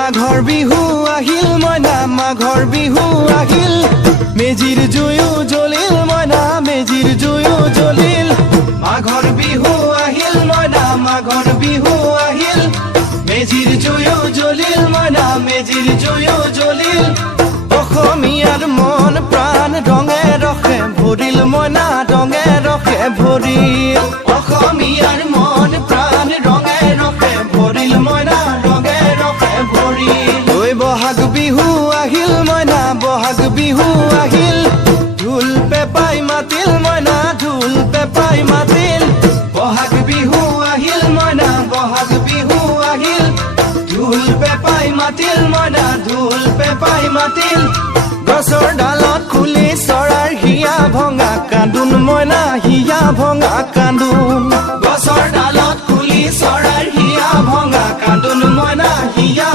মাঘৰ বিহু আহিল মইনা মাঘৰ বিহু আহিল মেজিৰ জুয়ো জ্বলিল মইনা মেজিৰ জুয়ো জ্বলিল মাঘৰ বিহু আহিল মইনা মাঘৰ বিহু আহিল মেজিৰ জুয়ো জ্বলিল মইনা মেজিৰ জুয়ো জ্বলিল অসমীয়াৰ মন প্ৰাণ ৰঙে ৰখে ভৰিল মইনা ৰঙে ৰখে ভৰিল অসমীয়াৰ মন প্ৰাণ ৰঙে ৰখে ভৰিল মইনা ৰঙে ৰখে ভৰিল ঐ বহাগ বিহু আহিল মইনা বহাগ বিহু আহিল ঢোল পেপাই মাতিল মইনা ঢোল পেপাই মাতিল বহাগ বিহু আহিল মইনা বহাগ বিহু আহিল ঢোল পেপাই মাতিল মইনা ঢোল পেপাই মাতিল গছৰ ডালত খুলি চৰাৰ হিয়া ভঙা কান্দোন মইনা হিয়া ভঙা কান্দোন